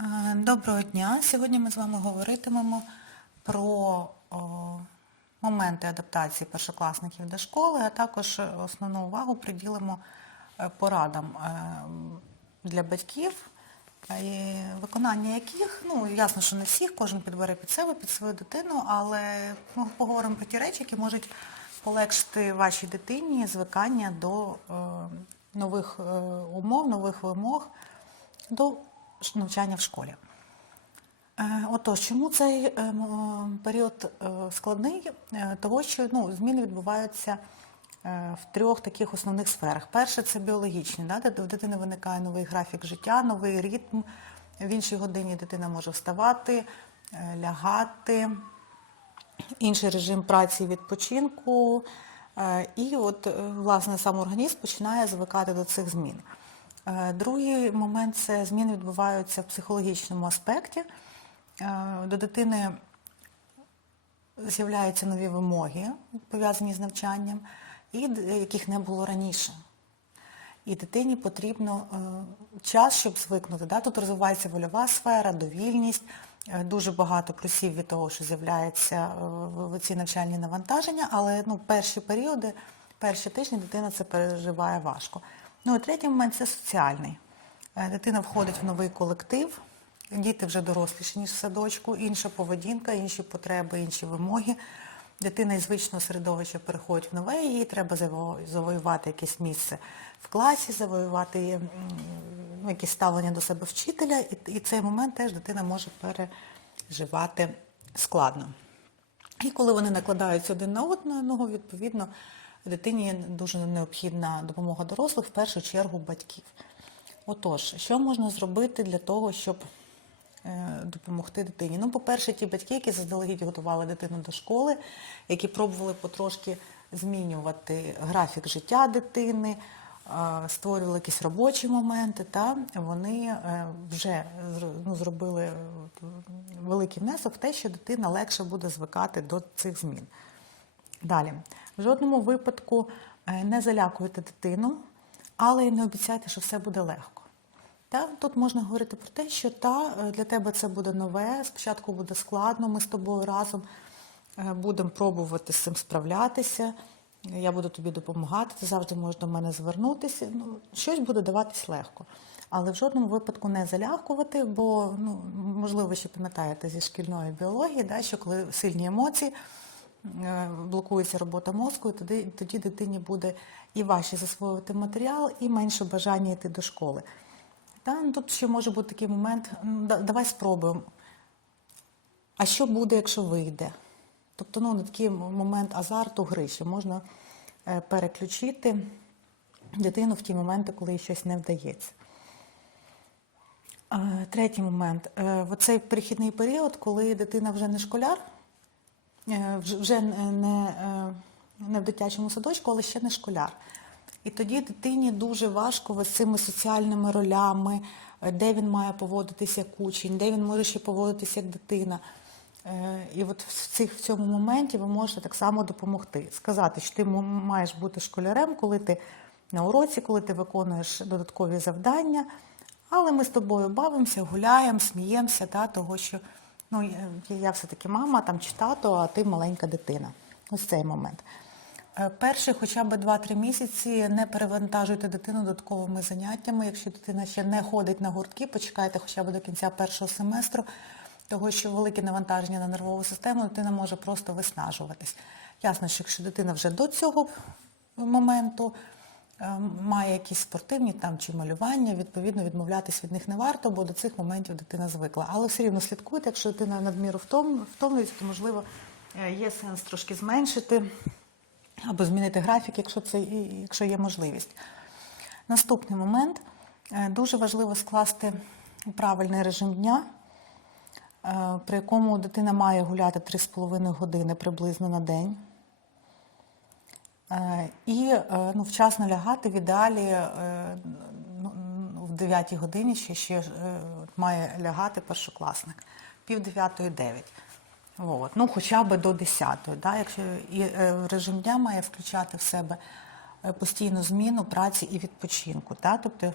Е, Доброго дня. Сьогодні ми з вами говоритимемо про моменти адаптації першокласників до школи, а також основну увагу приділимо е, порадам е, для батьків, виконання яких, ну ясно, що не всіх, кожен підбере під себе, під свою дитину, але ми поговоримо про ті речі, які можуть полегшити вашій дитині звикання до нових умов, нових вимог до навчання в школі. Е, Отож, чому цей е, період е, складний? Того, що ну, зміни відбуваються в трьох таких основних сферах. Перше це біологічні, да, де в дитини виникає новий графік життя, новий ритм. В іншій годині дитина може вставати, лягати, інший режим праці і відпочинку. І от, власне, сам організм починає звикати до цих змін. Е, Другий момент це зміни відбуваються в психологічному аспекті. Е, До дитини з'являються нові вимоги, пов'язані з навчанням, і яких не було раніше. І дитині потрібно е, час, щоб звикнути. Тут розвивається вольова сфера, довільність, дуже багато плюсів від того, що з'являється в, в ці навчальні навантаження, але ну, перші періоди, перші тижні дитина це переживає важко. Ну третій момент це соціальний. Е, Дитина входить в новий колектив, діти вже доросліші, ніж в садочку, інша поведінка, інші потреби, інші вимоги. Дитина із звичного середовища переходить в нове, їй треба завоювати якесь місце в класі, завоювати ну, якісь ставлення до себе вчителя, і, і цей момент теж дитина може переживати складно. І коли вони накладаються один на одного, відповідно, дитині дуже необхідна допомога дорослих, в першу чергу батьків. Отож, що можна зробити для того, щоб е, допомогти дитині? Ну, по-перше, ті батьки, які заздалегідь готували дитину до школи, які пробували потрошки змінювати графік життя дитини, створювали якісь робочі моменти, та вони е, вже ну, зробили е, великий внесок в те, що дитина легше буде звикати до цих змін. Далі, в жодному випадку е, не залякуйте дитину, але й не обіцяйте, що все буде легко. Та, тут можна говорити про те, що та, е, для тебе це буде нове, спочатку буде складно, ми з тобою разом е, будемо пробувати з цим справлятися, я буду тобі допомагати, ти завжди можеш до мене звернутися. Ну, щось буде даватись легко. Але в жодному випадку не залякувати, бо, ну, можливо, ви ще пам'ятаєте зі шкільної біології, да, що коли сильні емоції, блокується робота мозку, і тоді, тоді дитині буде і важче засвоювати матеріал, і менше бажання йти до школи. Та, ну, тут ще може бути такий момент, ну, да- давай спробуємо. А що буде, якщо вийде? Тобто, ну, на такий момент азарту гри, що можна е, переключити дитину в ті моменти, коли їй щось не вдається. Е, Третій момент. Е, В перехідний період, коли дитина вже не школяр, е, вже не, не, е, в дитячому садочку, але ще не школяр. І тоді дитині дуже важко з цими соціальними ролями, е, де він має поводитися як учень, де він може ще поводитися як дитина. Е, І от в, цих, в цьому моменті ви можете так само допомогти. Сказати, що ти маєш бути школярем, коли ти на уроці, коли ти виконуєш додаткові завдання, але ми з тобою бавимося, гуляємо, сміємося, та, того, що ну, я, я все-таки мама там, чи тато, а ти маленька дитина. Ось цей момент. Е, Перші хоча б 2-3 місяці не перевантажуйте дитину додатковими заняттями. Якщо дитина ще не ходить на гуртки, почекайте хоча б до кінця першого семестру, того що велике навантаження на нервову систему, дитина може просто виснажуватись. Ясно, що якщо дитина вже до цього моменту е, має якісь спортивні там чи малювання, відповідно відмовлятись від них не варто, бо до цих моментів дитина звикла. Але все рівно слідкуйте, якщо дитина надміру втом, втомлюється, то можливо е, є сенс трошки зменшити або змінити графік, якщо це якщо є можливість. Наступний момент. Е, Дуже важливо скласти правильний режим дня, е, при якому дитина має гуляти 3,5 години приблизно на день. І е, ну, вчасно лягати в ідеалі е, ну, в 9 годині ще, ще е, має лягати першокласник. Пів дев'ятої дев'ять. От. Ну, хоча б до 10. Да? Якщо і режим дня має включати в себе постійну зміну праці і відпочинку. Да? Тобто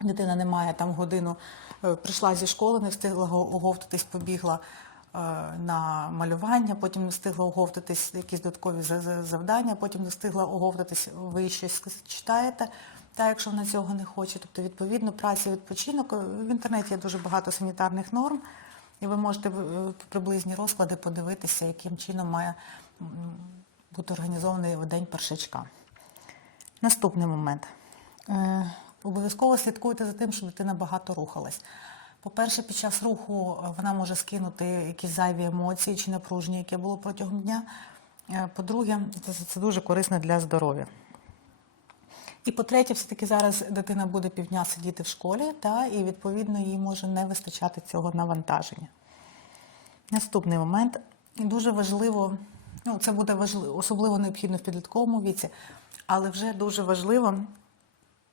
Дитина не має там годину, прийшла зі школи, не встигла оговтатись, побігла на малювання, потім не встигла оговтатись, якісь додаткові за- за- завдання, потім не встигла оговтатись, ви щось читаєте, та якщо вона цього не хоче. Тобто, відповідно, праця відпочинок. е, В інтернеті є дуже багато санітарних норм, і ви можете е, приблизні розклади подивитися, яким чином має бути організований день першачка. Наступний момент. Е, Обов'язково слідкуйте за тим, щоб дитина багато рухалась. По-перше, під час руху е, вона може скинути якісь зайві емоції чи напруження, яке було протягом дня. Е, По-друге, це, дуже корисно для здоров'я. І по-третє, все-таки зараз дитина буде півдня сидіти в школі, та, і відповідно їй може не вистачати цього навантаження. Наступний момент. Дуже важливо, ну це буде важливо, особливо необхідно в підлітковому віці, але вже дуже важливо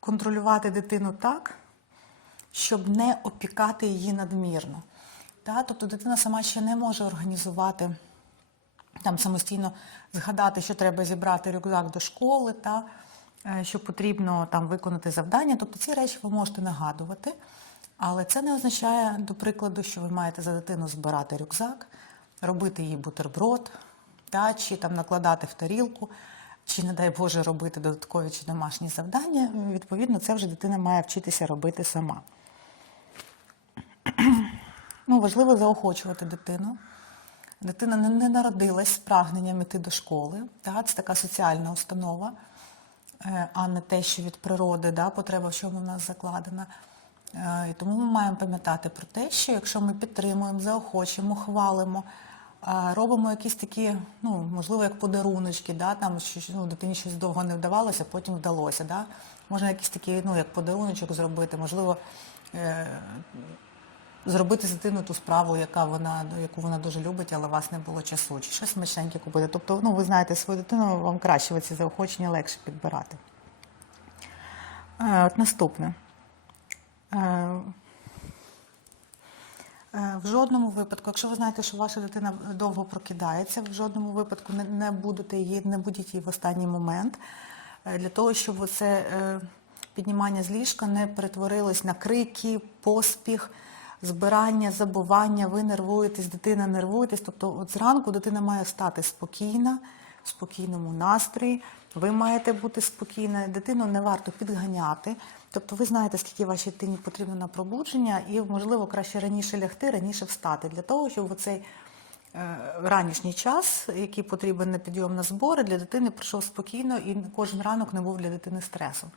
контролювати дитину так, щоб не опікати її надмірно. Та? Тобто дитина сама ще не може організувати, там самостійно згадати, що треба зібрати рюкзак до школи, та? е, що потрібно там виконати завдання. Тобто ці речі ви можете нагадувати, але це не означає, до прикладу, що ви маєте за дитину збирати рюкзак, робити їй бутерброд, та? чи там накладати в тарілку, чи, не дай Боже, робити додаткові чи домашні завдання. Відповідно, це вже дитина має вчитися робити сама. Ну, важливо заохочувати дитину. Дитина не, народилась з прагненням іти до школи. Да? Це така соціальна установа, е, а не те, що від природи, да? потреба, в чому в нас закладена. Е, І тому ми маємо пам'ятати про те, що якщо ми підтримуємо, заохочуємо, хвалимо, е, робимо якісь такі, ну, можливо, як подаруночки, да? там, що ну, дитині щось довго не вдавалося, потім вдалося. Да? Можна якісь такі, ну, як подаруночок зробити, можливо, зробити з дитиною ту справу, яка вона, яку вона дуже любить, але у вас не було часу, чи щось смачненьке купити. Тобто, ну, ви знаєте свою дитину, вам краще ці заохочення легше підбирати. Е, От наступне. Е, е, В жодному випадку, якщо ви знаєте, що ваша дитина довго прокидається, в жодному випадку не, не будете її, не будіть її в останній момент, для того, щоб це піднімання з ліжка не перетворилось на крики, поспіх, збирання, забування, ви нервуєтесь, дитина нервуєтесь. Тобто от зранку дитина має стати спокійна, в спокійному настрої, ви маєте бути спокійна, дитину не варто підганяти. Тобто ви знаєте, скільки вашій дитині потрібно на пробудження, і, можливо, краще раніше лягти, раніше встати, для того, щоб оцей е, ранішній час, який потрібен на підйом на збори, для дитини пройшов спокійно і кожен ранок не був для дитини стресом.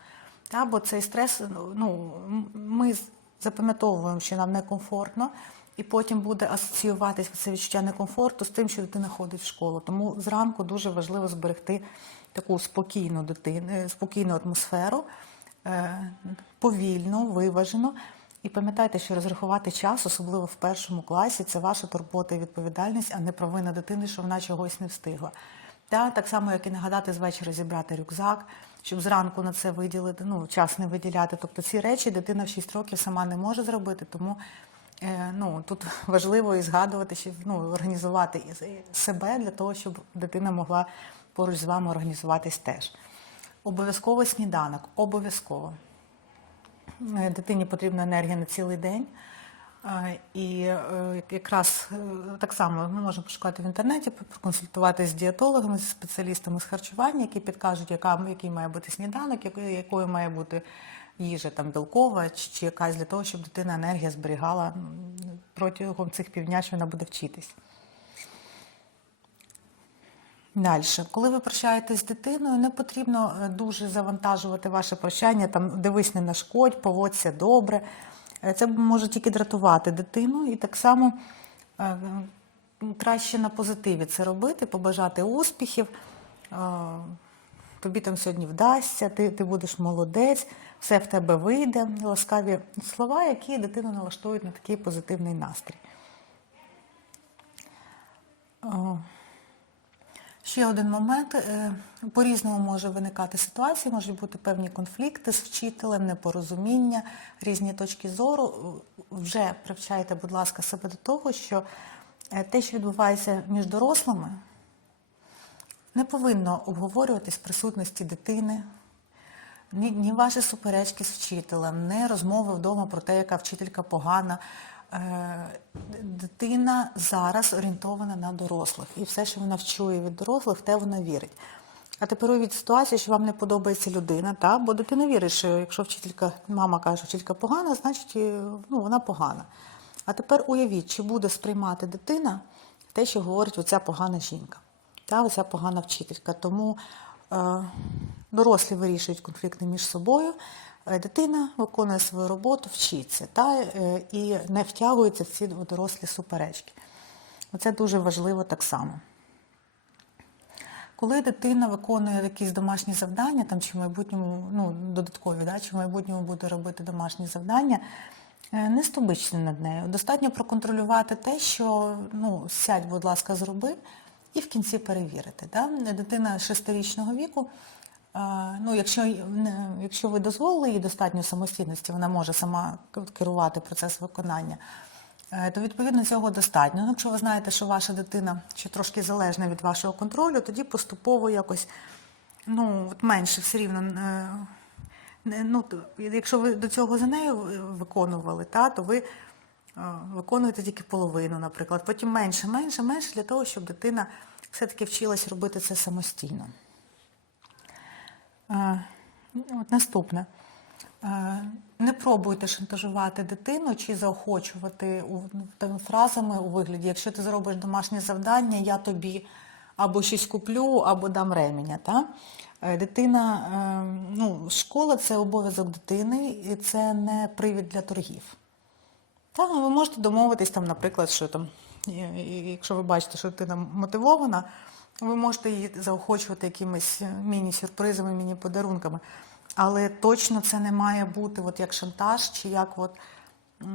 Та, цей стрес, ну, ми запам'ятовуємо, що нам некомфортно, і потім буде асоціюватися це відчуття некомфорту з тим, що дитина ходить в школу. Тому зранку дуже важливо зберегти таку спокійну дитину, спокійну атмосферу, е, повільно, виважено. І пам'ятайте, що розрахувати час, особливо в першому класі, це ваша турбота і відповідальність, а не провина дитини, що вона чогось не встигла. Та, так само, як і нагадати з вечора зібрати рюкзак, щоб зранку на це виділити, ну, час не виділяти. Тобто ці речі дитина в 6 років сама не може зробити, тому е, ну, тут важливо і згадувати, щоб ну, організувати себе для того, щоб дитина могла поруч з вами організуватись теж. Обов'язково сніданок, обов'язково. Е, Дитині потрібна енергія на цілий день. І е, якраз е, так само ми можемо пошукати в інтернеті, проконсультуватися з дієтологами, з спеціалістами з харчування, які підкажуть, яка, який має бути сніданок, якою, має бути їжа там білкова чи, чи якась для того, щоб дитина енергія зберігала протягом цих півдня, що вона буде вчитись. Далі, коли ви прощаєтесь з дитиною, не потрібно е, дуже завантажувати ваше прощання, там дивись не нашкодь, поводься добре. Е, Це може тільки дратувати дитину і так само е, краще на позитиві це робити, побажати успіхів. е, Тобі там сьогодні вдасться, ти, ти будеш молодець, все в тебе вийде. Ласкаві слова, які дитину налаштують на такий позитивний настрій. Ще один момент. Е, По-різному може виникати ситуація, можуть бути певні конфлікти з вчителем, непорозуміння, різні точки зору. Вже привчайте, будь ласка, себе до того, що е, те, що відбувається між дорослими, не повинно обговорюватись в присутності дитини. ні, ваші суперечки з вчителем, ні розмови вдома про те, яка вчителька погана. Е, Дитина зараз орієнтована на дорослих, і все, що вона вчує від дорослих, те вона вірить. А тепер уявіть ситуацію, що вам не подобається людина, та? бо дитина вірить, що якщо вчителька, мама каже, що вчителька погана, значить е, ну, вона погана. А тепер уявіть, чи буде сприймати дитина те, що говорить оця погана жінка, та, оця погана вчителька. Тому е, дорослі вирішують конфлікти між собою, дитина виконує свою роботу, вчиться та, е, і не втягується в ці дорослі суперечки. Оце дуже важливо так само. Коли дитина виконує якісь домашні завдання, там чи в майбутньому, ну, додаткові, да, чи в майбутньому буде робити домашні завдання, е, не стовбичте над нею. Достатньо проконтролювати те, що ну, сядь, будь ласка, зроби, і в кінці перевірити. Да? Дитина шестирічного віку, е, ну, якщо, якщо ви дозволили їй достатньо самостійності, вона може сама керувати процес виконання. Е, то відповідно цього достатньо. Ну, якщо ви знаєте, що ваша дитина ще трошки залежна від вашого контролю, тоді поступово якось ну, от менше все рівно. е, Ну, якщо ви до цього за нею виконували, та, то ви е, виконуєте тільки половину, наприклад. Потім менше, менше, менше для того, щоб дитина все-таки вчилась робити це самостійно. Е, От наступне. Е, Не пробуйте шантажувати дитину чи заохочувати фразами у вигляді, якщо ти зробиш домашнє завдання, я тобі або щось куплю, або дам ременя. Та? Е, Дитина, ну, школа це обов'язок дитини, і це не привід для торгів. Та, ви можете домовитись, там, наприклад, що там, якщо ви бачите, що дитина мотивована, ви можете її заохочувати якимись е, міні-сюрпризами, міні-подарунками. Але точно це не має бути от як шантаж чи як от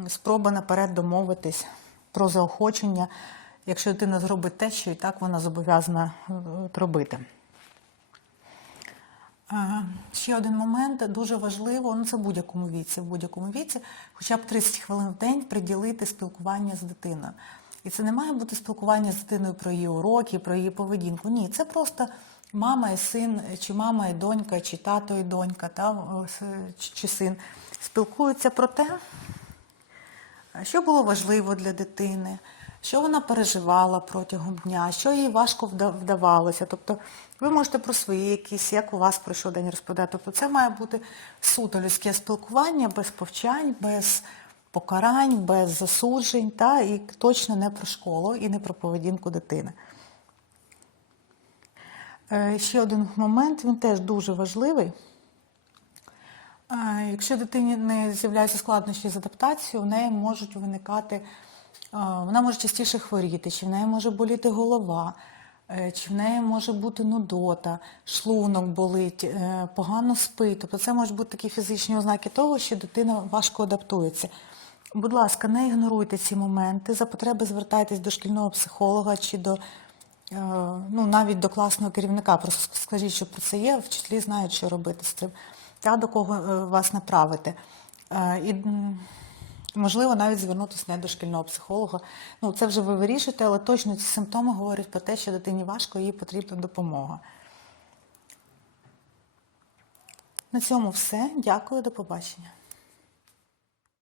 спроба наперед домовитись про заохочення, якщо дитина зробить те, що і так вона зобов'язана е, робити. Е, Ще один момент дуже важливо, ну це в будь-якому віці, в будь-якому віці, хоча б 30 хвилин в день приділити спілкування з дитиною. І це не має бути спілкування з дитиною про її уроки, про її поведінку. Ні, це просто мама і син, чи мама і донька, чи тато і донька, та, чи син спілкуються про те, що було важливо для дитини, що вона переживала протягом дня, що їй важко вдавалося. Тобто ви можете про свої якісь, як у вас пройшов день розповідати. Тобто це має бути суто людське спілкування, без повчань, без покарань, без засуджень, та, і точно не про школу і не про поведінку дитини. Е, Ще один момент, він теж дуже важливий. Е, Якщо дитині не з'являються складнощі з адаптацією, в неї можуть виникати, е, вона може частіше хворіти, чи в неї може боліти голова, чи в неї може бути нудота, шлунок болить, погано спить. Тобто це можуть бути такі фізичні ознаки того, що дитина важко адаптується. Будь ласка, не ігноруйте ці моменти. За потреби звертайтесь до шкільного психолога чи до е, ну, навіть до класного керівника. Просто скажіть, що про це є, вчителі знають, що робити з цим, та до кого е, вас направити. Е, І, можливо, навіть звернутися не до шкільного психолога. Ну, це вже ви вирішите, але точно ці симптоми говорять про те, що дитині важко, їй потрібна допомога. На цьому все. Дякую, до побачення.